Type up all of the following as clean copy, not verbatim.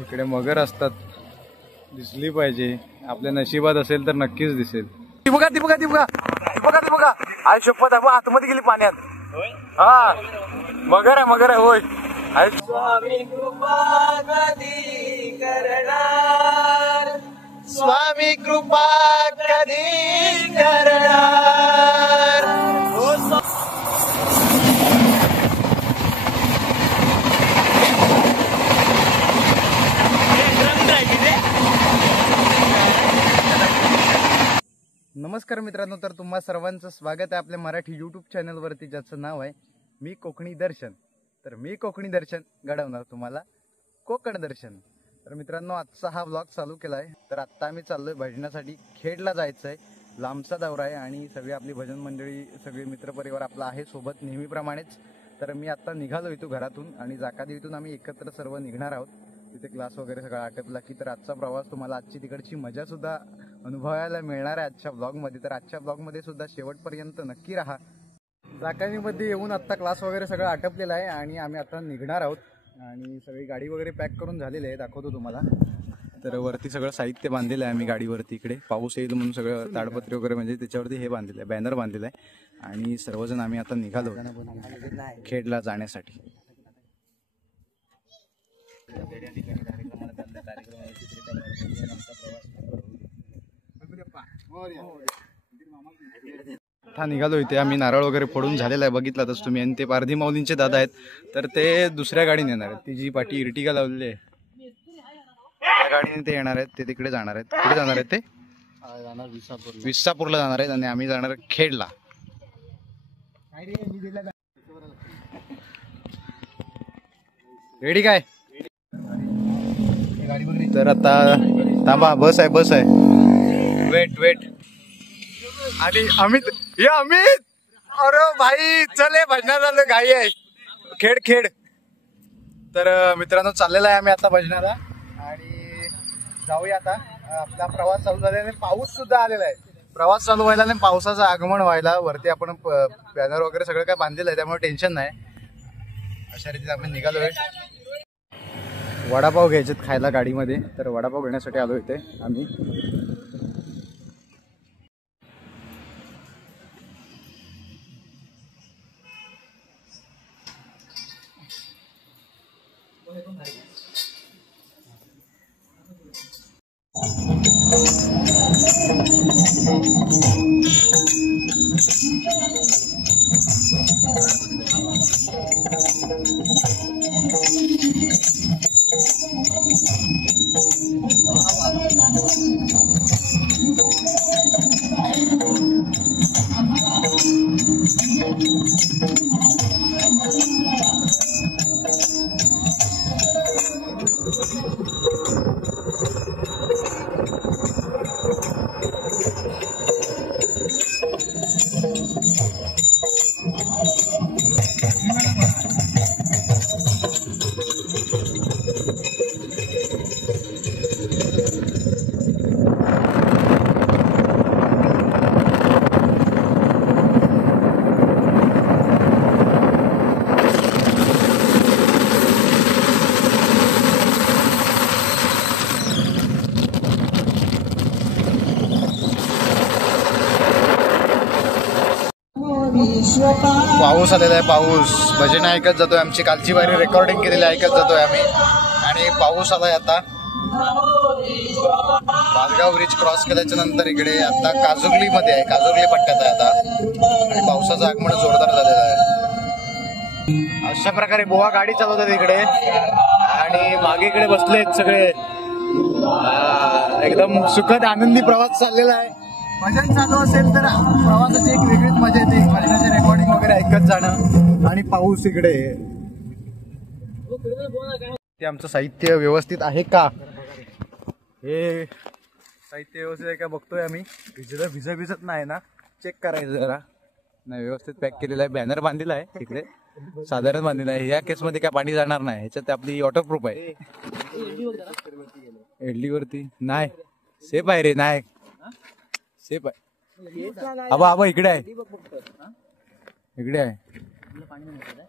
इकडे मगर असतात, दिसली पाहिजे. आपल्या नशिबात असेल तर नक्कीच दिसेल. ती बघा ती बघा ती बघा ती बघा ती बघा. आई शपथ आहे, आतमध्ये गेली पाण्यात. हा मगर आहे मगर आहे. होय स्वामी कृपा कधी करणार, स्वामी कृपा कधी करणार. नमस्कार मित्रांनो, तर तुम्हा सर्वांचं स्वागत आहे आपल्या मराठी यूट्यूब चॅनलवरती, ज्याचं नाव आहे मी कोकणी दर्शन. तर मी कोकणी दर्शन घडवणार तुम्हाला कोकण दर्शन. तर मित्रांनो, आजचा हा व्लॉग चालू केला आहे. तर आत्ता आम्ही चाललोय भजनासाठी. खेडला जायचं आहे, लांबचा दौरा आहे आणि सगळी आपली भजन मंडळी, सगळे मित्रपरिवार आपला आहे सोबत नेहमीप्रमाणेच. तर मी आत्ता निघालो इथून घरातून आणि जाकादेवीतून आम्ही एकत्र सर्व निघणार आहोत. तिथे क्लास वगैरे सगळं आटपला की तर आजचा प्रवास तुम्हाला आजची तिकडची मजा सुद्धा अनुभवायला मिळणार आहे आजच्या ब्लॉगमध्ये. तर आजच्या ब्लॉगमध्ये सुद्धा शेवटपर्यंत नक्की राहा. जाकानीमध्ये येऊन आत्ता क्लास वगैरे सगळं आटपलेलं आहे आणि आम्ही आता निघणार आहोत आणि सगळी गाडी वगैरे पॅक करून झालेली आहे, दाखवतो तुम्हाला. तर वरती सगळं साहित्य बांधलेलं आहे आम्ही गाडीवरती. इकडे पाऊस येईल म्हणून सगळं ताडपत्री वगैरे म्हणजे त्याच्यावरती हे बांधलेलं आहे, बॅनर बांधलेलं आहे आणि सर्वजण आम्ही आता निघालो खेडला जाण्यासाठी. हा निघालो इथे आम्ही. नारळ वगैरे फोडून झालेला आहे, बघितलातच तुम्ही. आणि ते पारधी माऊलींचे दादा आहेत, तर ते दुसऱ्या गाडीने येणार आहेत. ती जी पाठी इर्टिगा लावलेली आहे त्या गाडीने ते येणार आहेत. ते तिकडे जाणार आहेत. कुठे जाणार आहेत ते? विसापूरला जाणार आहेत आणि आम्ही जाणार खेडला. रेडी काय? तर आता थांबा, बस आहे बस आहे. Wait wait. आणि अमित, ये अमित, अरे भाई चले भजनात आलो, घाई आहे. खेड खेड. तर मित्रांनो, चाललेला आहे आम्ही आता भजनाला आणि जाऊया आता. आपला प्रवास चालू झाल्याने पाऊस सुद्धा आलेला आहे. प्रवास चालू व्हायला आणि पावसाचं आगमन व्हायला वरती आपण बॅनर वगैरे सगळं काय बांधलेलं आहे, त्यामुळे टेन्शन नाही. अशा रीतीने आपण निघालोय. वडापाव घ्यायचेत खायला गाडीमध्ये, तर वडापाव घेण्यासाठी आलो इथे आम्ही. पाऊस आलेला आहे, पाऊस. भजन ऐकत जातोय, आमची कालची वारी रेकॉर्डिंग केलेली ऐकत जातोय आम्ही. आणि पाऊस आलाय आता. पालगाव ब्रिज क्रॉस केल्याच्या नंतर इकडे आता काजोगली मध्ये आहे, काजोगली पट्ट्यात आहे आता. आणि पावसाचं आगमन जोरदार झालेलं आहे. अशा प्रकारे बुवा गाडी चालवतात इकडे आणि मागे इकडे बसलेत सगळे. एकदम सुखद आनंदी प्रवास चाललेला आहे. भजन चालू असेल तर प्रवासाची एक वेगळीच मजा येते, भजनाचे रेकॉर्डिंग वगैरे ऐकत जाणं. आणि पाऊस इकडे. ते आमचं साहित्य व्यवस्थित आहे का, हे साहित्य व्यवस्थित आहे का बघतोय आम्ही. भिजत नाही ना, चेक करायचं जरा. नाही, व्यवस्थित पॅक केलेलं आहे. बॅनर बांधलेला आहे तिकडे, साधारण बांधलेला आहे. या केसमध्ये काय पाणी जाणार नाही, ह्याच्यात आपली वॉटरप्रूफ आहे. एडली वरती नाही, सेफ आहे रे. नाही सेफ आहे. आबा आबा इकडे आहे, इकडे आहे.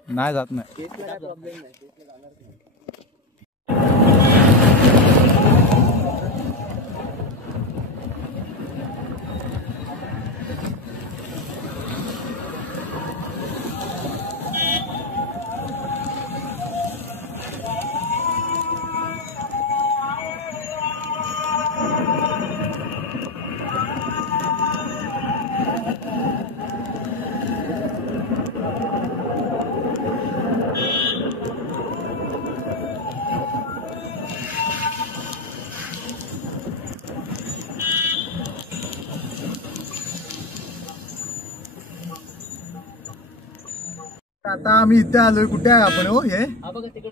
नाही जात नाही. आता आम्ही इथे आलोय. कुठे आहे आपण हो? हे तिकडं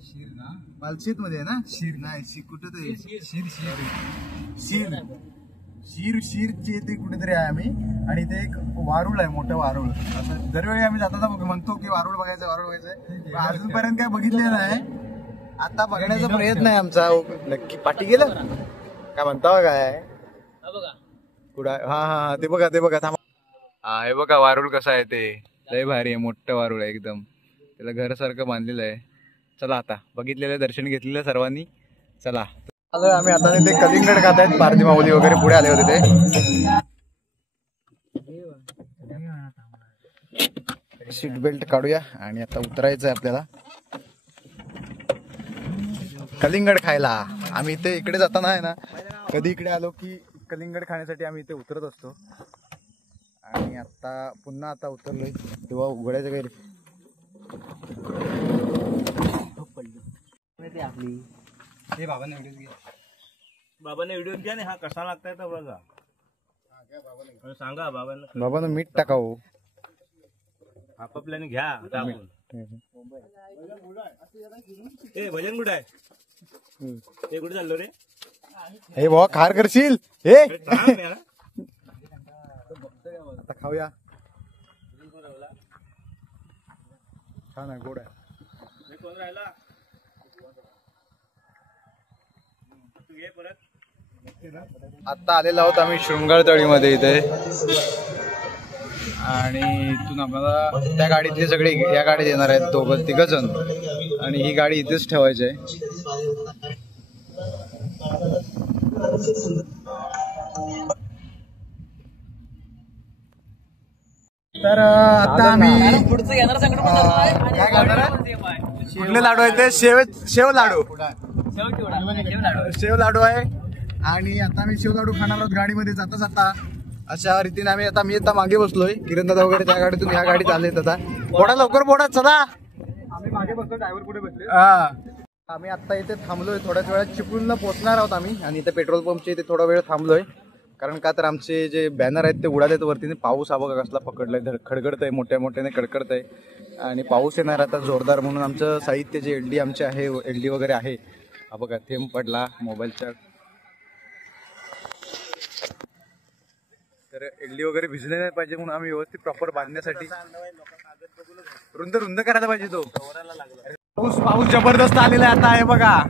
शीर ना, मालशेत मध्ये आहे ना? शीर नाही, कुठं ते शीरची इथे कुठेतरी आहे आम्ही. आणि इथे एक वारुळ आहे, मोठं वारुळ. असं दरवेळी आम्ही जाताना म्हणतो की वारुळ बघायचं. अजूनपर्यंत काय बघितलेलं नाही. आता बघण्याचा प्रयत्न आहे आमचा. नक्की पाठी गेलं काय म्हणता काय कुठं? हा ते बघा थांबा. हा हे बघा वारुळ कसं आहे ते. लय भारी आहे, मोठं वारुळ आहे एकदम. त्याला घरासारखं बांधलेलं आहे. चला आता बघितलेलं दर्शन घेतलेलं सर्वांनी. चला आलोय आम्ही आता. ते कलिंगड खात आहेत. पारधी माऊली वगैरे पुढे आले होते ते. सीट बेल्ट काढूया आणि आता उतरायचं आहे आपल्याला कलिंगड खायला. आम्ही इथे इकडे जाताना आहे ना, कधी इकडे आलो की कलिंगड खाण्यासाठी आम्ही इथे उतरत असतो. आणि आता पुन्हा आता उतरलोय तेव्हा उघडायचं काही बाबाने व्हिडिओ घ्या ना. हा कसा लागताय तर बघा. सांगा बाबांना मीठ टाकावं. आपापल्याने घ्या टाकून. ए भजन कुठं आहे? ते कुठे चाललो रे? हे भावा खार करशील हे. आता खाऊया. छान आहे, गोड आहे. कोण राहिला? आता आलेलो आहोत आम्ही शृंगार तळीमध्ये इथे. आणि इथून आम्हाला त्या गाडीतले सगळे या गाडीत येणार आहेत, तिघ जण. आणि ही गाडी इथेच ठेवायची आहे. तर आता आम्ही कुठले लाडू आहे ते? शेव लाडू आहे. आणि आता आम्ही शेव लाडू खाणार आहोत गाडीमध्ये जाता जाता. अशा रीतीने मी आता मागे बसलोय. किरण दादा वगैरे त्या गाडीतून या गाडीत आलेत. आता बोडा लवकर बोडा चला. आम्ही मागे बसलो, ड्रायव्हर पुढे बसले. आम्ही आता इथे थांबलोय. थोड्याच वेळात चिपळूणला पोहोचणार आहोत आम्ही. आणि इथे पेट्रोल पंपच्या इथे थोडा वेळ थांबलोय. कारण का तर आमचे जे बॅनर आहेत ते उडालेत वरतीने. पाऊस हा बघा कसला पकडलाय, खडखडतंय, मोठ्याने खडखडतंय. आणि पाऊस येणार आता जोरदार. म्हणून आमचं साहित्य जे एलडी आमचे आहे, एलडी वगैरे आहे, हा बघा थेंब पडला मोबाईलच्या. तर एलडी वगैरे भिजले नाही पाहिजे म्हणून आम्ही व्यवस्थित प्रॉपर बांधण्यासाठी रुंद करायला पाहिजे तो. पाऊस जबरदस्त आलेला आहे आता. हे बघा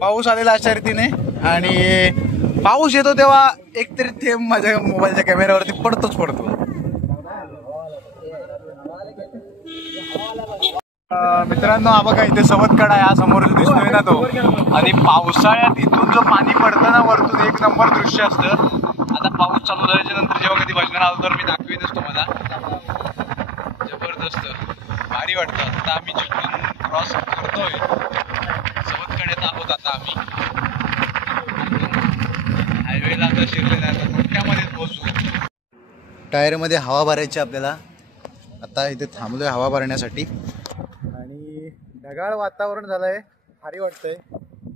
पाऊस आलेला अशा रीतीने. आणि पाऊस येतो तेव्हा एकतरी थेंब माझ्या मोबाईलच्या कॅमेऱ्यावरती पडतो. मित्रांनो हा बघा इथे सवतकडा आहे, हा समोर जो दिसतोय ना तो. आणि पावसाळ्यात इथून जो पाणी पडतं ना वरतून, एक नंबर दृश्य असतं. आता पाऊस चालू झाल्याच्या नंतर जेव्हा कधी बसणार आलो तर मी दाखवीनच तुम्हाला. जबरदस्त भारी वाटतं. आता आम्ही चिपळूण क्रॉस करतोय, सवतकड्यात आहोत आता आम्ही. हायवेला आता शिरले नाही, आता मोठ्यामध्ये पोहोचू. टायरमध्ये हवा भरायची आपल्याला. आता इथे थांबलोय हवा भरण्यासाठी. आणि ढगाळ वातावरण झालंय, भारी वाटतंय.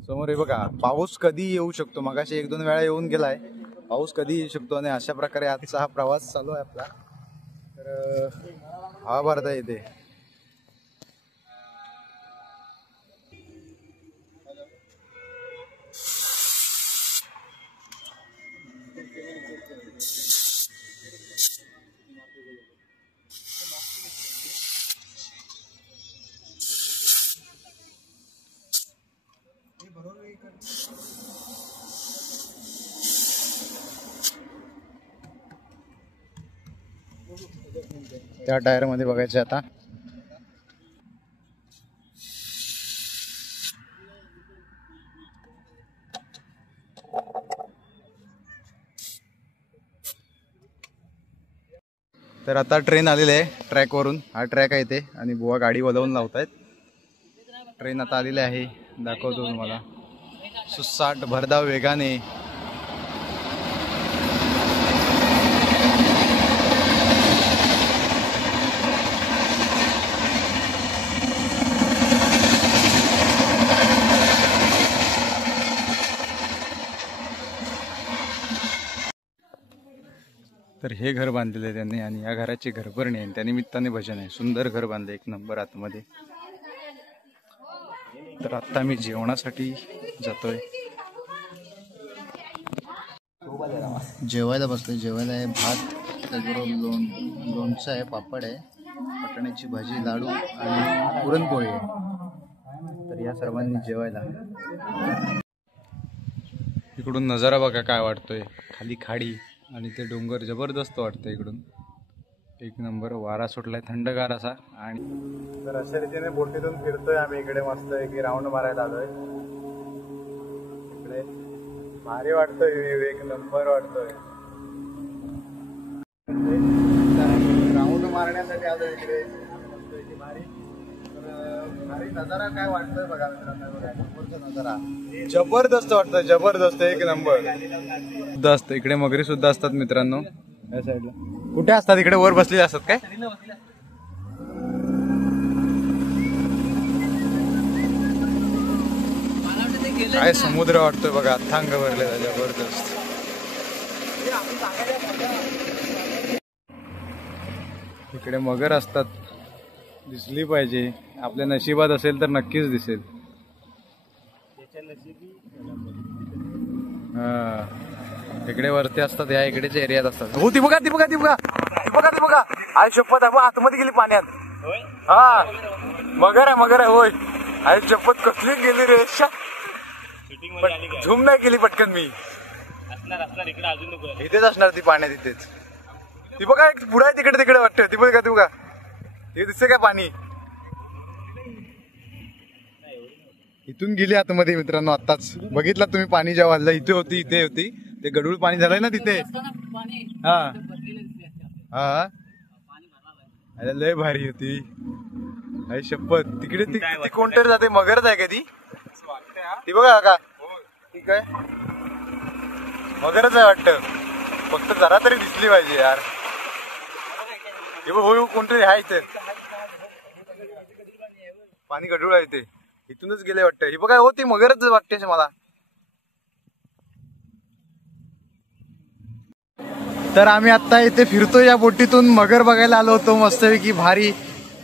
समोर हे बघा पाऊस कधी येऊ शकतो. मगाशी 1-2 वेळा येऊन गेलाय. पाऊस कधी येऊ शकतो. आणि अशा प्रकारे आजचा हा प्रवास चालू आहे आपला. तर हवा भरता येते. त्या टायर मध्ये बघायचे आता. तर आता ट्रेन आलेली आहे ट्रॅकवरून. हा ट्रॅक आहे ते. आणि बुवा गाडी वळवून लावतायत. ट्रेन आता आलेली आहे, दाखवतो तुम्हाला. सुसाट भरधाव वेगाने. तर हे घर बांधलेलं आहे त्यांनी आणि या घराची घरभरणी आहे. त्यानिमित्ताने भजन आहे. सुंदर घर बांधलं एक नंबर आतमध्ये. तर आता मी जेवणासाठी जातोय. जेवायला बसलोय. जेवायला आहे भात, त्याचबरोबर लोणचं आहे, पापड आहे, वाटाण्याची भाजी, लाडू आणि पुरणपोळी आहे. तर या सर्वांनी जेवायला. इकडून नजारा बघा काय वाटतोय. खाली खाडी आणि ते डोंगर जबरदस्त वाटतं इकडून. एक नंबर वारा सुटलाय थंडगार असा. आणि तर अशा रीतीने बोटीतून फिरतोय आम्ही इकडे. मस्त की राऊंड मारायला आलोय इकडे. भारी वाटतोय, एक नंबर वाटतोय. राऊंड मारण्यासाठी आलोय इकडे. भारी भारी नजारा काय वाटतोय बघा मित्रांनो. नजारा जबरदस्त वाटतोय, जबरदस्त एक नंबर असतं. इकडे मगरी सुद्धा असतात मित्रांनो या साईडला. कुठे असतात? इकडे वर बसलेले असतात काय? काय समुद्र वाटतोय बघा, अथांग भरलेला जबरदस्त. इकडे मगर असतात, दिसली पाहिजे. आपल्या नशिबात असेल तर नक्कीच दिसेल. इकडे वरती असतात, या इकडेच्या एरियात असतात. हो ती बघा, ती बघा, ती बघा, ती बघा, ती बघा. आई शपथ आहे, आतमध्ये गेली पाण्यात. हा मगर आहे, मगर आहे. होय आई शपथ कसली गेली रे. झूम नाही केली पटकन मी. इथेच असणार ती पाण्यात, इथेच. ती बघा एक पुढे आहे तिकडे, तिकडे वाटतं. ती बघा, ती बघा, हे दिसते काय पाणी. इथून गेली आतमध्ये मित्रांनो. आताच बघितला तुम्ही पाणी जेव्हा वाढलं. इथे होती, इथे होती. ते गडूळ पाणी झालंय ना तिथे. हा हा लय भारी होती. आई शपथ. तिकडे ती कोणतरी जाते. मगरच आहे का ती? ती बघा का, ठीक आहे मगरच आहे वाटतं. फक्त जरा तरी दिसली पाहिजे यार. हे बघ, हो कोणतरी आहे इथे. पाणी गडूळ आहे ते. इथूनच गेले वाटतं. हे बघा, हो ती मगरच वाटते मला. तर आम्ही आता इथे फिरतो या बोटीतून. मगर बघायला आलो होतो मस्तपैकी भारी.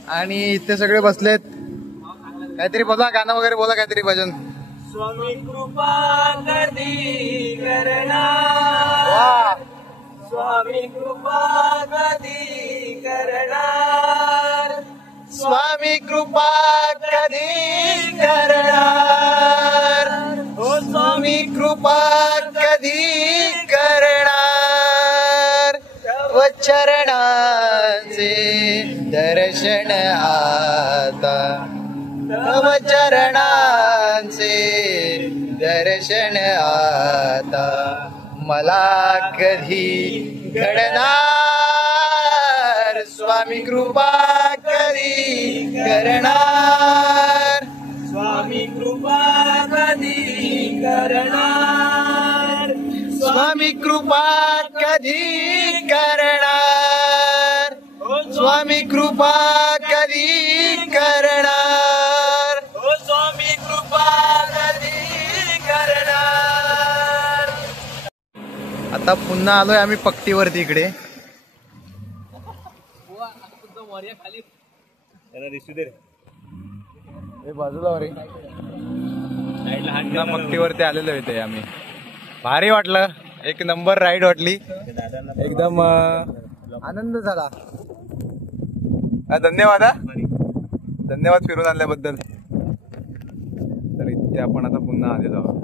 आणि इथे सगळे बसलेत. काहीतरी बोला, गाणं वगैरे बोला, काहीतरी भजन. स्वामी कृपा कधी करणार, स्वामी कृपा कधी करणार, स्वामी कृपा कधी करणार, हो स्वामी कृपा कधी करणार. व चरणाचे दर्शन आता, तव चरणांचे दर्शन आता मला कधी घडणार. स्वामी कृपा कधी करणार, स्वामी कृपा कधी करणार, स्वामी कृपा कधी करणार, स्वामी कृपा कधी करणार, हो स्वामी कृपा कधी करणार. आता पुन्हा आलोय आम्ही पट्टीवरती इकडे. बाजूला पट्टीवरती आलेलो इथे आम्ही. भारी वाटलं, एक नंबर राईड वाटली, एकदम आनंद झाला. धन्यवाद, धन्यवाद फिरून आणल्याबद्दल. तर इथे आपण आता पुन्हा आलेलो आहोत.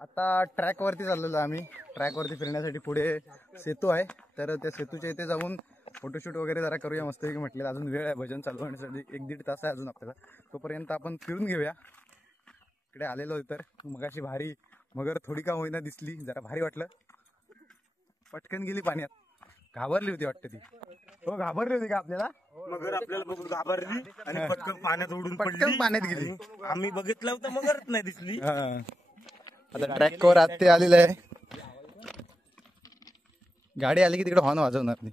आता ट्रॅक वरती चाललेलो आम्ही. ट्रॅक वरती फिरण्यासाठी पुढे सेतू आहे. तर त्या सेतूच्या इथे जाऊन फोटोशूट वगैरे जरा करूया मस्तपैकी म्हटलेलं. अजून वेळ आहे भजन चालू होण्यासाठी, 1-1.5 तास आहे अजून आपल्याला. तोपर्यंत आपण फिरून घेऊया. इकडे आलेलो तर मगाशी भारी मगर थोडी का होईना दिसली, जरा भारी वाटलं. पटकन गेली पाण्यात. घाबरली होती वाटतं ती. हो घाबरली होती का आपल्याला? मगर आपल्याला बघून घाबरली आणि पटकन पाण्यात उडून पडली. पटकन पाण्यात गेली. आम्ही बघितलं होतं, मगरच नाही दिसली. आता ट्रॅक वर आत ते आलेलं आहे. गाडी आली की तिकडे हॉर्न वाजवणार नाही.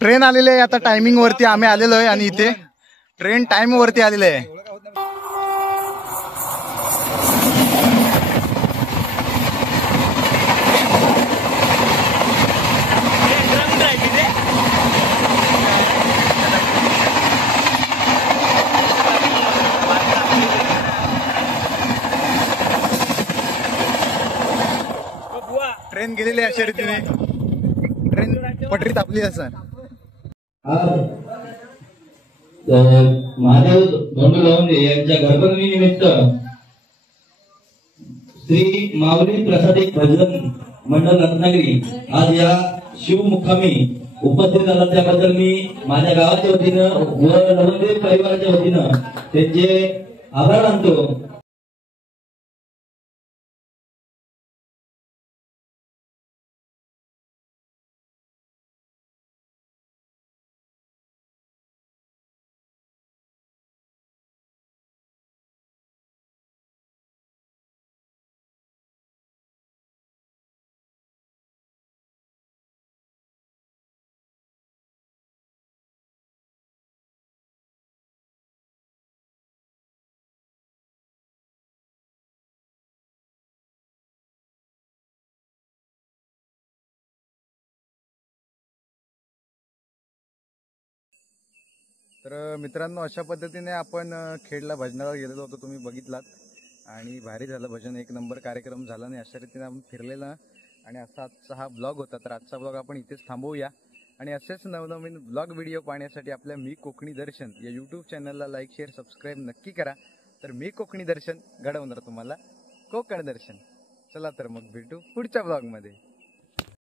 ट्रेन आलेली आहे आता टायमिंग वरती. आम्ही आलेलो आहे आणि इथे ट्रेन टाइम वरती आलेली आहे. ट्रेन गेलेली आहे अशा रीतीने ट्रेन पटरीत आपली असं महादेव धोंडू लवंदे यांच्या गर्भदिनी निमित्त श्री माऊली प्रसादिक भजन मंडळ रत्नागिरी आज या शिवमुखामी उपस्थित झाला त्याबद्दल मी माझ्या गावाच्या वतीनं व लवंदे परिवाराच्या वतीनं त्यांचे आभार मानतो. तर मित्रांनो अशा पद्धतीने आपण खेडला भजनाला गेलेलो होतो, तुम्ही बघितलात आणि भारी झालं भजन, एक नंबर कार्यक्रम झाला. नाही अशा रीतीने आपण फिरलेला आणि असा आजचा हा ब्लॉग होता. तर आजचा ब्लॉग आपण इथेच थांबवूया आणि असेच नवनवीन ब्लॉग व्हिडिओ पाहण्यासाठी आपल्या मी कोकणी दर्शन या यूट्यूब चॅनलला लाईक शेअर सबस्क्राईब नक्की करा. तर मी कोकणी दर्शन घडवणार तुम्हाला कोकण दर्शन. चला तर मग भेटू पुढच्या ब्लॉगमध्ये.